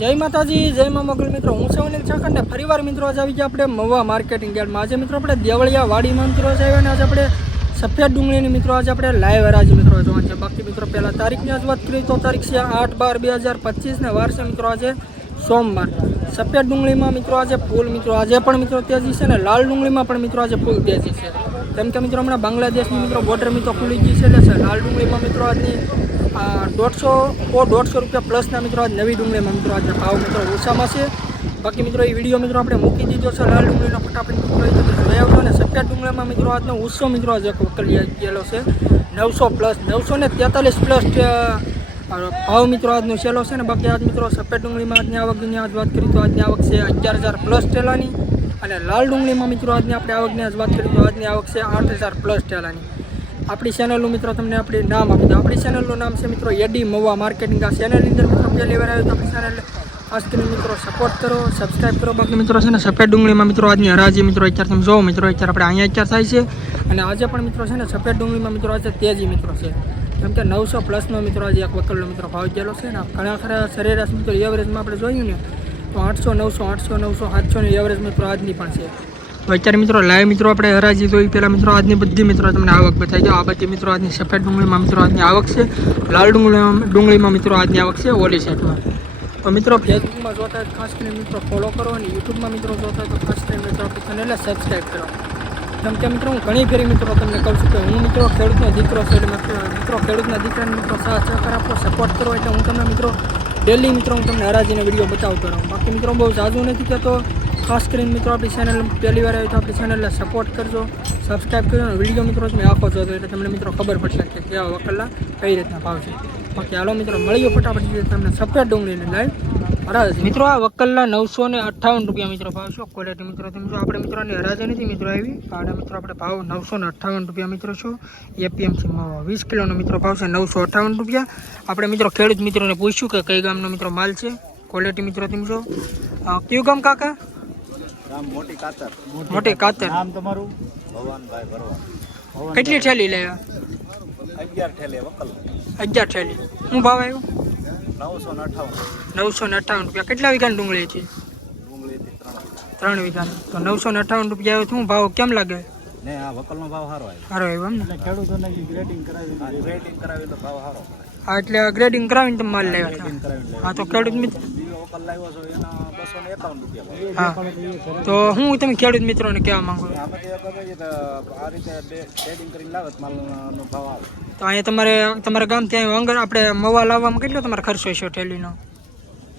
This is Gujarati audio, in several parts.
જય માતાજી, જય મા મોગલ મિત્રો. હું છું અનિલ છાખંડ ફરીવાર મિત્રો આજે આવી ગયા આપણે મવા માર્કેટિંગ યાર્ડમાં. આજે મિત્રો આપણે દેવળિયા વાડીમાં મિત્રો આજે આવ્યા ને આજે આપણે સફેદ ડુંગળીની મિત્રો આજે આપણે લાઈવ હરાજ મિત્રો જોવા છે. બાકી મિત્રો પહેલાં તારીખની આજ વાત કરીએ તો તારીખ છે આઠ બાર બે હજાર પચીસ ને વાર છે મિત્રો આજે સોમવાર. સફેદ ડુંગળીમાં મિત્રો આજે ફૂલ મિત્રો, આજે પણ મિત્રો તેજી છે ને લાલ ડુંગળીમાં પણ મિત્રો આજે ફૂલ તેજી છે. કેમ કે મિત્રો હમણાં બાંગ્લાદેશની મિત્રો બોર્ડર મિત્રો ખુલી ગઈ છે એટલે લાલ ડુંગળીમાં મિત્રો આજની દોઢસો ઓ દોઢસો રૂપિયા પ્લસના મિત્રો આજ નવી ડુંગળીમાં મિત્રો આજે ભાવ મિત્રો ઓછામાં છે. બાકી મિત્રો એ વીડિયો મિત્રો આપણે મૂકી દીધો છે લાલ ડુંગળીનો ફટાફટ મિત્રો જોઈ આવજો અને સફેદ ડુંગળીમાં મિત્રો આજનો ઉત્સવ મિત્રો આજે ગયેલો છે. નવસો પ્લસ, નવસો ને તેતાલીસ પ્લસ ભાવ મિત્રો આજનો છેલ્લો છે ને બાકી આજ મિત્રો સફેદ ડુંગળીમાં આજની આવકની આજ વાત કરીએ તો આજની આવક છે અગિયાર હજાર પ્લસ ટેલાની અને લાલ ડુંગળીમાં મિત્રો આજની આપણે આવકની આજ વાત કરીએ તો આજની આવક છે આઠ હજાર પ્લસ ટેલાની. આપણી ચેનલનું મિત્રો તમને આપણે નામ આપી દો આપણી ચેનલનું નામ છે મિત્રો એડી મવા માર્કેટિંગ આ ચેનલની અંદર મિત્રો પહેલી વાર આવ્યું તો આપણી ચેનલ ખાસ કરીને મિત્રો સપોર્ટ કરો સબસ્ક્રાઈબ કરો. બાકી મિત્રો છે ને સફેદ ડુંગળીમાં મિત્રો આજની હરાજી મિત્રો અત્યારે તમે જોવો, મિત્રો અત્યારે આપણે અહીંયા અત્યારે થાય છે. અને આજે પણ મિત્રો છે ને સફેદ ડુંગળીમાં મિત્રો આજે તેજી મિત્રો છે. કેમ કે નવસો પ્લસનો મિત્રો આજે એક વકલનો મિત્રો ભાવ ગયેલો છે ને ઘણા ખરા સરેરાશ મિત્રો એવરેજમાં આપણે જોયું ને તો આઠસો, નવસો આઠસો, નવસો સાતસોની એવરેજ મિત્રો આજની પણ છે. તો અત્યારે મિત્રો લાઈવ મિત્રો આપણે હરાજી જોઈ. પહેલાં મિત્રો આજની બધી મિત્રો તમને આવક બતાવી દો આ બધી મિત્રો આજની સફેદ ડુંગળીમાં મિત્રો આજની આવક છે. લાલ ડુંગળીમાં ડુંગળીમાં મિત્રો આજની આવક છે ઓલી સાઈડમાં તો મિત્રો ફેસબુકમાં જોતા હોય ખાસ કરીને મિત્રો ફોલો કરો અને યુટ્યુબમાં મિત્રો જોતા હોય તો ખાસ કરીને મિત્રો આપણી ચેનલને સબસ્ક્રાઈબ કરો. કેમ કે મિત્રો હું ઘણી ફેરી મિત્રો તમને કહું છું કે હું મિત્રો ખેડૂતનો દીકરો મિત્રો- મિત્રો ખેડૂતના દીકરાને મિત્રો સાથ સહકાર આપો સપોર્ટ કરો એટલે હું તમને મિત્રો ડેલી મિત્રો હું તમને હરાજીને વીડિયો બતાવતો રહું બાકી મિત્રો બહુ ઝાઝું નથી કહેતો. ખાસ કરીને મિત્રો, આપણી ચેનલ પહેલી વાર આવી તો આપણી ચેનલને સપોર્ટ કરજો સબસ્ક્રાઈબ કરજો વીડિયો મિત્રો તમે આખો જોતો એટલે તમને મિત્રો ખબર પડશે કે કેવા વકલના કઈ રીતના ભાવ છે. બાકી હાલો મિત્રો, મળીએ ફટાફટ જે તમને સફેદ ડુંગળીને લાઈવ હરાજ. મિત્રો, આ વકલના નવસો ને અઠ્ઠાવન રૂપિયા મિત્રો ભાવ છો. ક્વોલિટી મિત્રો, તમે જો આપણે મિત્રોની હરાજી નથી મિત્રો આવી આડા મિત્રો આપણે ભાવ નવસો ને અઠ્ઠાવન રૂપિયા મિત્રો છો. એપીએમસી માવા વીસ કિલોનો મિત્રો ભાવ છે નવસો અઠ્ઠાવન રૂપિયા. આપણે મિત્રો ખેડૂત મિત્રોને પૂછ્યું કે કઈ ગામનો મિત્રો માલ છે. ક્વોલિટી મિત્રો, તમે જો. કયું ગામ કાકા? મોટી કાતર. મોટી કાતર. નામ તમારું? ભવાનભાઈ ભરવા કેટલી થેલી લેવા અગિયાર થેલી વકલ. અગિયાર થેલી. શું ભાવ આવ્યો? નવસો ને અઠાવન. નવસો ને અઠાવન રૂપિયા. કેટલા વીઘાની ડુંગળી છે ત્રણ વીઘાની. તો નવસો ને અઠાવન રૂપિયા આવ્યો. શું ભાવ કેમ લાગે? ને આ વકલનો ભાવ સારો આવ્યો. સારો આવ્યો એમ ને? ખેડૂતોને ગ્રેડિંગ કરાવી ગ્રેડિંગ કરાવી તો ભાવ સારો હા એટલે ગ્રેડિંગ કરાવીને તમે માલ લેવા હતા. હા તો ખેડૂત મિત્ર વકલ લાવ્યો છો એના બસો ને એકાવન રૂપિયા હા. તો હું તમે ખેડૂત મિત્રોને કહેવા માંગુ કહીએ તો આ રીતે ગ્રેડિંગ કરીને લાવે માલનો ભાવ આવે. તો અહીંયા તમારે તમારા ગામ ત્યાં વંગર આપણે મવા લાવવામાં કેટલો તમારે ખર્ચો છે ઠેલીનો?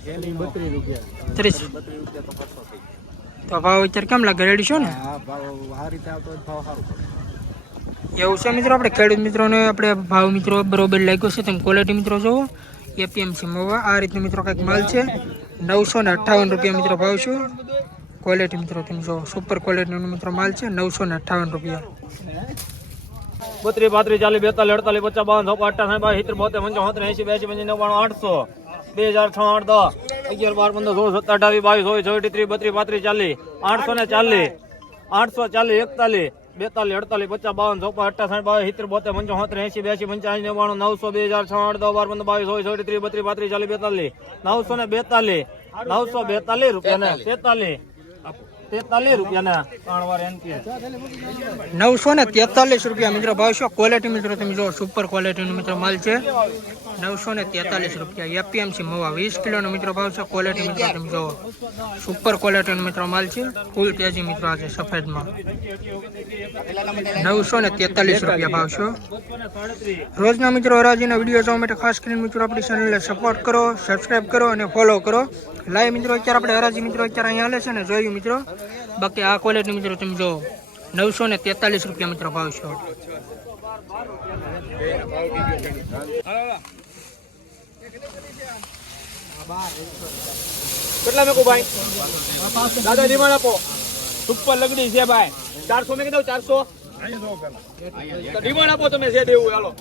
થેલી બત્રીસ રૂપિયા. ત્રીસ. બત્રીસ રૂપિયા તો ખર્ચો થઈ તો ભાવ અત્યારે કેમ લાગે? રેડી છો ને? આ ભાવ આ રીતે આવતો ભાવ સારો પડે. એવું છે મિત્રો? આપણે ખેડૂત મિત્રોને આપણે ભાવ મિત્રો બરોબર લાગ્યો છે. તમે ક્વોલિટી મિત્રો જોવો એપીએમસી મોવા, આ રીતનો મિત્રો કંઈક માલ છે. નવસો ને અઠ્ઠાવન રૂપિયા મિત્રો ભાવ છું. ક્વોલિટી મિત્રો તમે જો સુપર ક્વોલિટીનો મિત્રો માલ છે. નવસો ને અઠ્ઠાવન રૂપિયા. બત્રીસ, પાંત્રીસ, ચાલીસ, બેતાલીસ, અડતાલીસ, પચાસ, બાવન છપ્પન અઠ્ઠાસી બાવીસ, સિત્તેર, બોતેર, પંચાવન એસી બ્યાસી પંચાવન નવ્વાણું, આઠસો. બે હજાર છ, આઠ, દસ. અગિયાર, બાર, પંદર, સોળ, સત્તર અઠાવીસ બાવીસ, ચોવીસ ચોવીસ ત્રીસ, બત્રીસ, પાંત્રીસ, ચાલીસ, આઠસો ને ચાલીસ, આઠસો ચાલીસ, એકતાલીસ બેતાલીસ અડતાલીસ પચાસ બાવન ચોપન સાઠ બાવીસ સિત્તેર બોતેર પંચાવન એસી બ્યાસી પંચાસી નવ્વાણું નવસો બે હજાર છ આઠ દસ બાર પંદર બાવીસ ચોવીસ ચોવીસ ત્રીસ બત્રીસ પાંત્રીસ ચાલીસ બેતાલીસ. નવસો ને બેતાલીસ. નવસો બેતાલીસ રૂપિયા ને તેતાલીસ તેતાલીસ રૂપિયા ને ત્રણ વાર નવસો ને તેતાલીસ રૂપિયા મિત્રો ભાવ છે ક્વોલિટી મિત્રો તમે જો સુપર ક્વોલિટીનો મિત્રો માલ છે. નવસો ને તેતાલીસ રૂપિયા. એપીએમસી મવા. વીસ કિલોનો મિત્રો ભાવ છે ક્વોલિટી મિત્રો તમે જો સુપર ક્વોલિટીનો મિત્રો માલ છે. ફૂલ તેજી મિત્રો આ છે, સફેદમાં. નવસો ને તેતાલીસ રૂપિયા ભાવ છે. રોજના મિત્રો હરાજીના વીડિયો જોવા માટે ખાસ કરીને મિત્રો આપણી ચેનલને સપોર્ટ કરો સબસ્ક્રાઈબ કરો અને ફોલો કરો. લાઈવ મિત્રો, અત્યારે આપણે હરાજી મિત્રો અત્યારે અહીંયા હાલે છે ને, જોયું મિત્રો? બાકી આ ક્વોલિટી મિત્રો તમે જો, નવસો ને તેતાલીસ રૂપિયા મિત્રો ભાવ છે. કેટલા મેકુ ભાઈ? દાદા ડિમાન્ડ આપો. સુપર લગડી છે ભાઈ. ચારસો મેં કીધું, ચારસો. ડિમાન્ડ આપો તમે જે દેવું હાલો.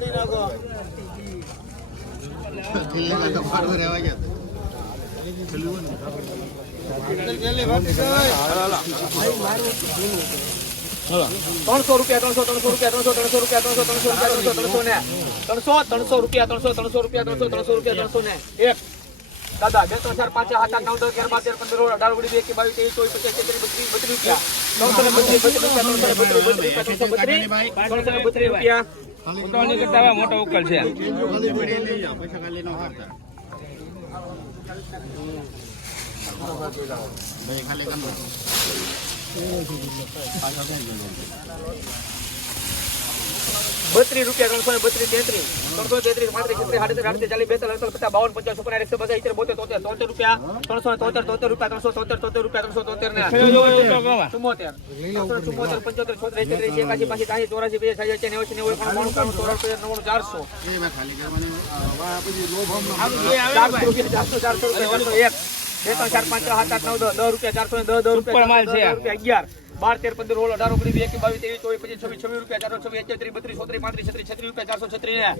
ને નાખો ત્રણસો રૂપિયા, ત્રણસો ત્રણસો રૂપિયા, ત્રણસો ત્રણસો રૂપિયા, ત્રણસો ત્રણસો રૂપિયા, ત્રણસો ત્રણસો ને. ત્રણસો ત્રણસો રૂપિયા, ત્રણસો ત્રણસો રૂપિયા, ત્રણસો ત્રણસો રૂપિયા, ત્રણસો ને. એક. દાદા, બે, ત્રણ, ચાર, પાંચ આઠ આઠ, નવ, દસ, અગિયાર, બાર, તેર, પંદર, સોળ, અઢાર, ઓગણીસ, વીસ બાવીસ, ત્રેવીસ, ચોવીસ, પચીસ, છત્રીસ, બત્રીસ બત્રીસ રૂપિયા ત્રણસો ને બત્રીસ બત્રીસ રૂપિયા ત્રણસો ને બત્રીસ બત્રીસ રૂપિયા ત્રણસો બત્રીસ, ત્રણસો ને બત્રીસ રૂપિયા. ઉતાવળની કરતા હવે મોટો ઉકેલ છે. બત્રીસ રૂપિયા ત્રણસો ને બત્રીસ તેત્રીસ. ત્રણસો તેત્રીસ પાંત્રીસ છત્રીસ આડત્રીસ આડત્રીસ ચાલીસ બેતાલીસ અડતાલીસ પચાસ બાવન પચાસ છપ્પન એકસો બધા ઇતર બોતેર તોતેર તોતેર રૂપિયા ત્રણસો તોતેર તોતેર રૂપિયા ત્રણસો તોતેર તોતેર રૂપિયા ત્રણસો તોતેર ને ચુમ્મોતેર. ચુમ્મોતેર પંચોતેર છોતેર એકોતેર એકાસી પાસી ત્રાસી ચોરાસી બે છ્યાસી છે નેવું નેવું એકાણું ચોરાસી ત્રાણું નવ્વાણું ચારસો. ચારસો રૂપિયા ચારસો ચારસો રૂપિયા ચારસો એક. બે ત્રણ પાંચ સાત આઠ નવ દસ રૂપિયા ચારસો ને દસ દસ રૂપિયા રૂપિયા અગિયાર બાર તેર પંદર સોળ અઢાર ઓગણીસ એકવીસ બાવીસ ત્રેવીસ ચોવીસ પચીસ છવ્વીસ છવ્વીસ રૂપિયા ચારસો છવ્વીસ એકત્રીસ બત્રીસ છત્રીસ રૂપિયા ચારસો છત્રીસ ને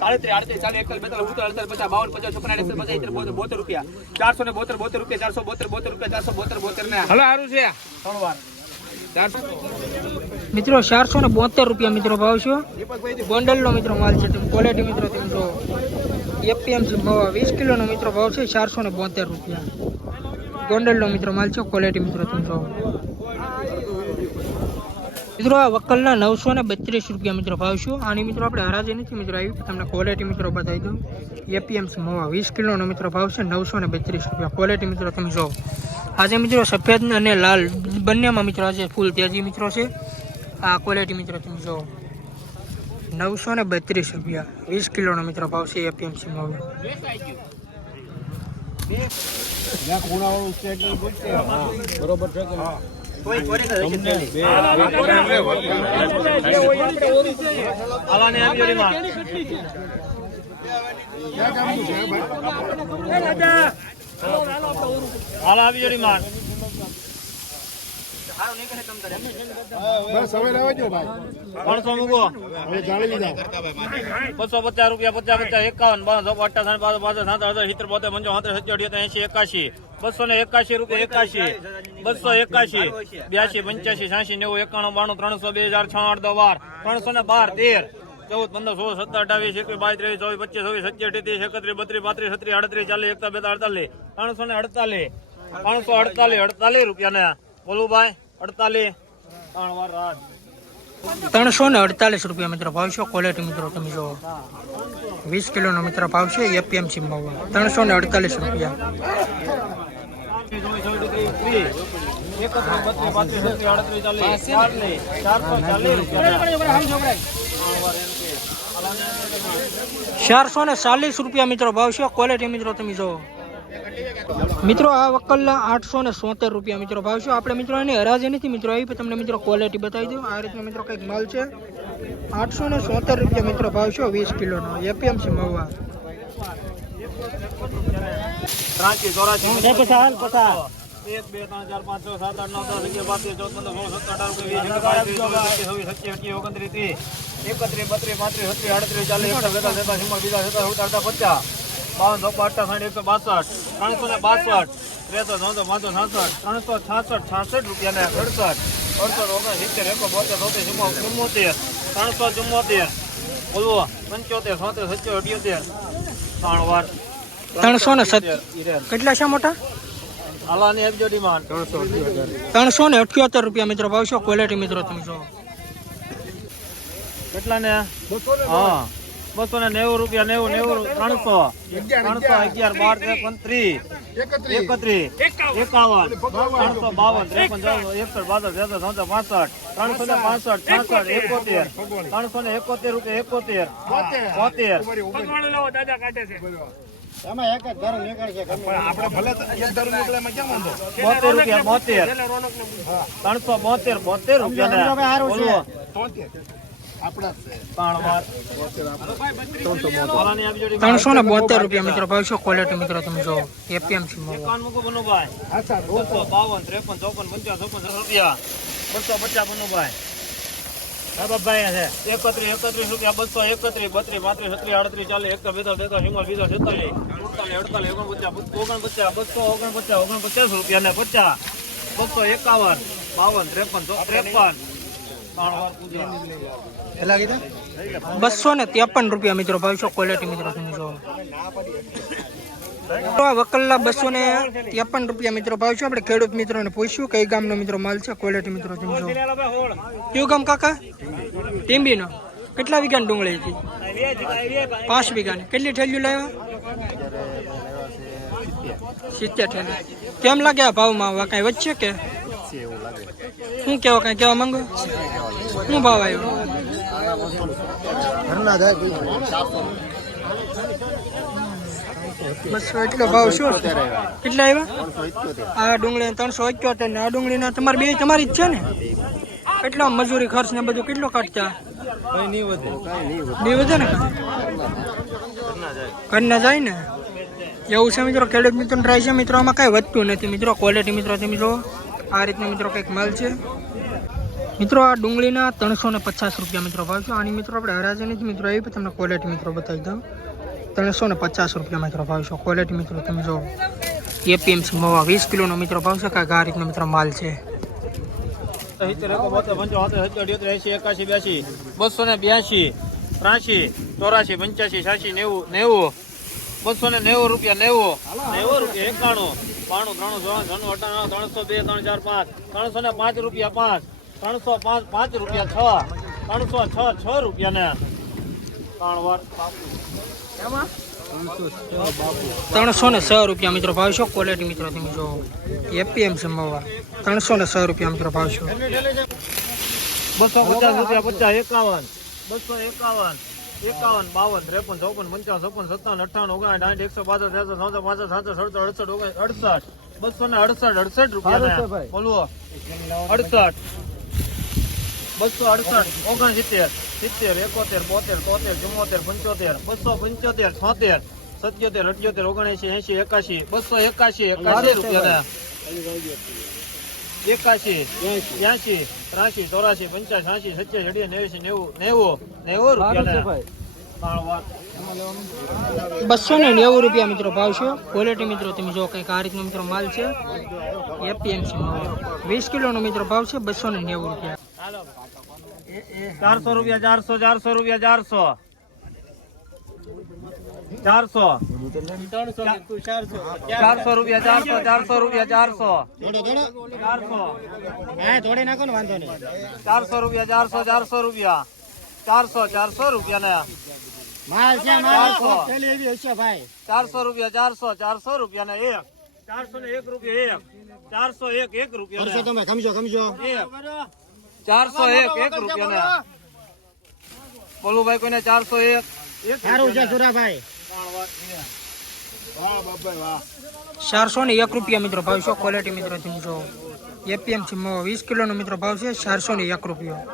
સાડત્રીસ આડત્રીસ ચાલીસ એકતાલીસ બેતાલીસ ઉતાલીસ અડતાલીસ પચાસ બાવન પચાસ છપ્પન એકસઠ પચાસ બોતેર બોતેર રૂપિયા ચારસો ને રૂપિયા ચારસો બોતેર બોતેર ચારસો ને મિત્રો ચારસો ને બોતેર રૂપિયા મિત્રો ભાવ છે ગોંડલનો મિત્રો માલ છે ક્વોલિટી મિત્રો તમે એપીએમસી ભાવ વીસ કિલોનો મિત્રો ભાવ છે ચારસો ને બોતેર રૂપિયા. ગોંડલનો મિત્રો માલ છે ક્વોલિટી મિત્રો તમે જો મિત્રો આ વકલના નવસો ને બત્રીસ રૂપિયા મિત્રો ભાવ છું. આની મિત્રો આપણે હરાજી નથી મિત્રો આવી તમને ક્વોલિટી મિત્રો બતાવી દઉં. એપીએમસી મોવા, વીસ કિલોનો મિત્રો ભાવ છે, નવસો ને બત્રીસ રૂપિયા. ક્વોલિટી મિત્રો તમે જોવો. આજે મિત્રો સફેદ અને લાલ બંનેમાં મિત્રો આજે ફૂલ તેજી મિત્રો છે. આ ક્વોલિટી મિત્રો તમે જો નવસો ને બત્રીસ રૂપિયા વીસ કિલોનો મિત્રો ભાવ છે એપીએમસી મવા બરોબર છે હાલ આપજો રીમાં બસ હવે રહેવા દો ભાઈ. ત્રણસો મૂકો. હવે જાળી લીધા. બસો પચાસ રૂપિયા પચાસ પચાસ એકાવન ચોપન અઠ્ઠાવન બાવન બાવન સાત હજાર સિત્તેર બોતેર પંચો સત્તર સત્યોતેર એકાશી. બસો ને એકાશી રૂપિયા એકાશી. બસો એકાશી બ્યાસી પંચ્યાસી છ્યાસી નેવું એકાણું બાણું ત્રણસો બે હજાર છ આઠ બાર. ત્રણસો ને બાર તેર. ચૌદ પંદર સોળ સત્તર અઠાવીસ એકવીસ બાવીસ ત્રેવીસ ચોવીસ પચીસ છવ્વીસ સત્યાવીસ ત્રીસ એકત્રીસ બત્રીસ પાંત્રીસ છત્રીસ આડત્રીસ ચાલીસ એકતા બેતા અડતાલીસ. ત્રણસો ને અડતાલીસ. ત્રણસો અડતાલીસ અડતાલીસ રૂપિયા ને બોલું ભાઈ. અડતાલીસ. ત્રણ ત્રણસો ને અડતાલીસ રૂપિયા મિત્રો ભાવ છે ક્વોલિટી મિત્રો તમે જો વીસ કિલોનો મિત્રો ભાવ છે એપીએમસી ભાવ. ત્રણસો ને અડતાલીસ રૂપિયા. ચારસો ને ચાલીસ રૂપિયા મિત્રો ભાવ છે ક્વોલિટી મિત્રો તમે જો મિત્રો આ વકલના આઠસો ને સોતેર રૂપિયા મિત્રો ભાવ છે. આપણે મિત્રો એની હરાજી નથી મિત્રો આવી તમને મિત્રો ક્વોલિટી બતાવી દઉં. આ રીતનો મિત્રો કંઈક માલ છે. આઠસો ને સોતેર રૂપિયા મિત્રો ભાવ છે વીસ કિલોનો. એપીએમસી મહુવા. ત્રાંસી ચોરાસી એક બે ત્રણ ચાર પાંચ છ સાત આઠ નવ દસ અગિયાર બાર તેર ચૌદ પંદર સોળ સત્તર અઢાર ઓગણીસ વીસ એકવીસ ઓગણત્રીસ ત્રીસ. એકત્રીસ બત્રીસ પાંત્રીસ છત્રીસ આડત્રીસ ચાલીસ બેતા સિમર બીજા સત્તર અઢાર પચાસ. બાવન ચોપન અઠ્ઠા એકસો બાસઠ ત્રણસો ને બાસઠ ત્રેસો ચૌદો પાંચસો છાસઠ ત્રણસો છાસઠ છાસઠ રૂપિયા ને અડસઠ અડસઠ ઓગણ સિત્તેર એકો બોતેર તોતેર ચુમ્મોતેર ત્રણસો ચુમ્મોતેર બોલવો પંચોતેર સોતેર સત્યો અઠ્યોતેર ત્રણ વાર. ત્રણસો ને સત્તર કેટલા છે મોટા? હાલાની આપજો ડિમાન્ડ ત્રણસો ને અઠ્યોતેર રૂપિયા મિત્રો ભાવશો ક્વોલિટી મિત્રો તમે જો. કેટલા ને? હા. બસો ને નેવું રૂપિયા નેવું નેવું ત્રણસો. ત્રણસો અગિયાર. બાર ત્રેપન ત્રીસ એકત્રીસ. એકાવન. ત્રણસો બાવન ત્રેપન એકસઠ બાસઠ ત્રેસઠ ચૌદ પાસઠ. ત્રણસો ને પાસઠ છાસઠ એકોતેર. ત્રણસો ને એકોતેર રૂપિયા એકોતેર. બોતેર. એમાં એક જ ઘર નીકળશે આપણે ભલે એક ઘર નીકળે એમાં કેમ વાંધો? બોતેર રૂપિયા બોતેર. ત્રણસો બોતેર બોતેર રૂપિયા ત્રણસો ને બોતેર. રૂપિયા મિત્રો ભાવ ક્વોલિટી મિત્રો તમે જો એપીએમસી મહુવા એકાવન મૂકો બનુભાઈ અચ્છા બસો બાવન ત્રેપન ચોપન પંચાવન ચોપન રૂપિયા. બસો પચાસ બનુભાઈ એકત્રીસ એકત્રીસ રૂપિયા બસો એકત્રીસ બત્રીસ પાંત્રીસ છત્રીસ આડત્રીસ ચાલીસ એકસો બેતો બેતો સિંગલ બીજો છેતાલીસ. અડતાલીસ અડતાલીસ ઓગણપચાસ ઓગણપચાસ બસો ઓગણપચાસ ઓગણપચાસ રૂપિયા ને પચાસ. બસો એકાવન બાવન ત્રેપન ચો- ત્રેપન. ત્રણ કીધા? બસો ને ત્રેપન રૂપિયા મિત્રો ભાવ છો ક્વોલિટી મિત્રો તમે જો વકલ્લા બસો ને ત્રેપન રૂપિયા મિત્રો ભાવ છે આપણે ખેડૂત મિત્રોને પૂછ્યું કઈ ગામનો મિત્રો માલ છે ક્વોલિટી મિત્રો તમે જો કયું ગામ કાકા? ટીમ્બીનો કેટલા વીઘાની ડુંગળી હતી? પાંચ વીઘાની. કેટલી ઠેલીઓ લાવ્યા? સિત્તેર ઠેલી કેમ લાગે આ ભાવમાં? કઈ વચ્ચે કે? શું કેવો કાંઈ કેવા માંગો? શું ભાવ આવ્યો બસો એટલો ભાવ શું? કેટલા આવ્યા આ ડુંગળી ત્રણસો અઠ્યોતેર ને આ ડુંગળીના તમારી બે તમારી જ છે ને? કેટલો મજૂરી ખર્ચ ને બધું કેટલો કાઢતા? બે વધે ને? ઘરના જાય ને? એવું છે મિત્રો ખેડૂત મિત્રો ટ્રાય છે. મિત્રો આમાં કાંઈ વધતું નથી. મિત્રો ક્વોલિટી મિત્રો મિત્રો આ રીતના મિત્રો કંઈક માલ છે. મિત્રો, આ ડુંગળીના ત્રણસો ને પચાસ રૂપિયા મિત્રો ભાવ છે. આની મિત્રો આપણે હરાજીની જ મિત્રો આવી તમને ક્વોલિટી મિત્રો બતાવી દઉં. ત્રણસો ને પચાસ રૂપિયા મિત્રો ભાવ છે. ક્વોલિટી મિત્રો, તમે જો એપીએમસી મવા વીસ કિલોનો મિત્રો ભાવ છે. કાંઈક આ રીતનો મિત્રો માલ છે. બસો ને બ્યાસી, ત્રાસી ચોરાશી પંચ્યાસી, છ્યાસી, નેવું નેવું. બસો ને નેવું રૂપિયા, નેવું. નેવું રૂપિયા, એકાણું. બાણું ત્રણસો ત્રણસો બે, ત્રણ, ચાર, પાંચ. ત્રણસો ને પાંચ રૂપિયા, પાંચ. ત્રણસો પાંચ પાંચ રૂપિયા છ. ત્રણસો છ છ રૂપિયા ને ત્રણ વાર ત્રણસો ને છ રૂપિયા મિત્રો ભાવ છો? ક્વોલિટી મિત્રો તમે જો. એપીએમસી મવા ત્રણસો ને છ રૂપિયા મિત્રો ભાવ છો. બસો પચાસ રૂપિયા પચાસ એકાવન. બસો એકાવન એકાવન બાવન ત્રેપન ચોપન પંચાવન ચોપન સત્તાવન અઠાવન ઓગણ આઠ એકસો પાસઠ ત્રેસો ચોસઠ પાસઠ સાતસો સડસઠ અડસઠ ઓગણ અડસઠ. બસો ને અડસઠ અડસઠ રૂપિયા બોલવો અડસઠ. બસો અડસઠ ઓગણસિત્તેર સિત્તેર એકોતેર બોતેર તોતેર ચુમ્મોતેર પંચોતેર બસો પંચોતેર છોતેર સત્યોતેર અઠ્યોતેર ઓગણએંસી એસી એકાશી બસો એકાશી એકાશી રૂપિયા એકાશી ત્યાંશી ત્રાસી ચોરાસી પંચાસ સાસી સત્યાસી અઢી નેવ્યાસી નેવું નેવું નેવું રૂપિયા બસો ને નેવું રૂપિયા મિત્રો ભાવ છે ક્વોલિટી મિત્રો તમે જો કંઈક આ રીતનો મિત્રો માલ છે એપીએમસી વીસ કિલોનો મિત્રો ભાવ છે બસો ને નેવું રૂપિયા ચારસો રૂપિયા ચારસો ચારસો રૂપિયા ચારસો. ચારસો. ચારસો રૂપિયા ચારસો ચારસો રૂપિયા ચારસો. ચારસો. ચારસો રૂપિયા ચારસો ચારસો રૂપિયા. ચારસો ચારસો રૂપિયા ને ચારસો રૂપિયા ચારસો ચારસો રૂપિયા ને એક. ચારસો ને એક રૂપિયા એક. ચારસો એક એક રૂપિયા ને એક. ચારસો એક એક રૂપિયા ને બોલું ભાઈ કોઈને ચારસો એક ચારસો ને એક રૂપિયા મિત્રો ભાવ છે ક્વોલિટી મિત્રો તમે જો. એપીએમસી વીસ કિલોનો મિત્રો ભાવ છે ચારસો ને એક રૂપિયા.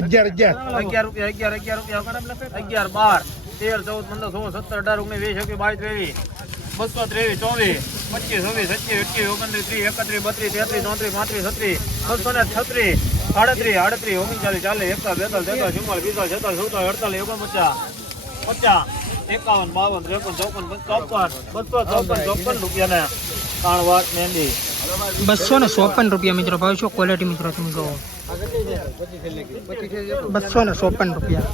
અગિયાર રૂપિયા અગિયાર અગિયાર રૂપિયા. અગિયાર બાર તેર ચૌદ પંદર સોળ સત્તર અઢાર ઓગણીસ વીસ એકવીસ બાવીસ ત્રેવીસ બસો ત્રેવીસ ચોવીસ. પચીસ, છવ્વીસ, સત્યાવીસ અઠ્યાવીસ ઓગણત્રીસ, ત્રીસ, એકત્રીસ, બત્રીસ, તેત્રીસ, ચોત્રીસ, પાંત્રીસ, છત્રીસ ને છત્રીસ, સાડત્રીસ, આડત્રીસ, ઓગણચાલીસ, ચાલીસ, એકતાલીસ, બેતાલીસ, તેતાલીસ, ચુમ્માલીસ, પિસ્તાલીસ છેતાલીસ સુડતાલીસ અડતાલીસ, ઓગણપચાસ, પચાસ, એકાવન, બાવન, ત્રેપન, ચોપન ચોપન, બસો ચોપન ચોપન રૂપિયા ને ત્રણ વાર મહેંદી. બસો ને ચોપન રૂપિયા મિત્રો ભાવ છો ક્વોલિટી મિત્રો તમે કહો. બસો ને ચોપન રૂપિયા.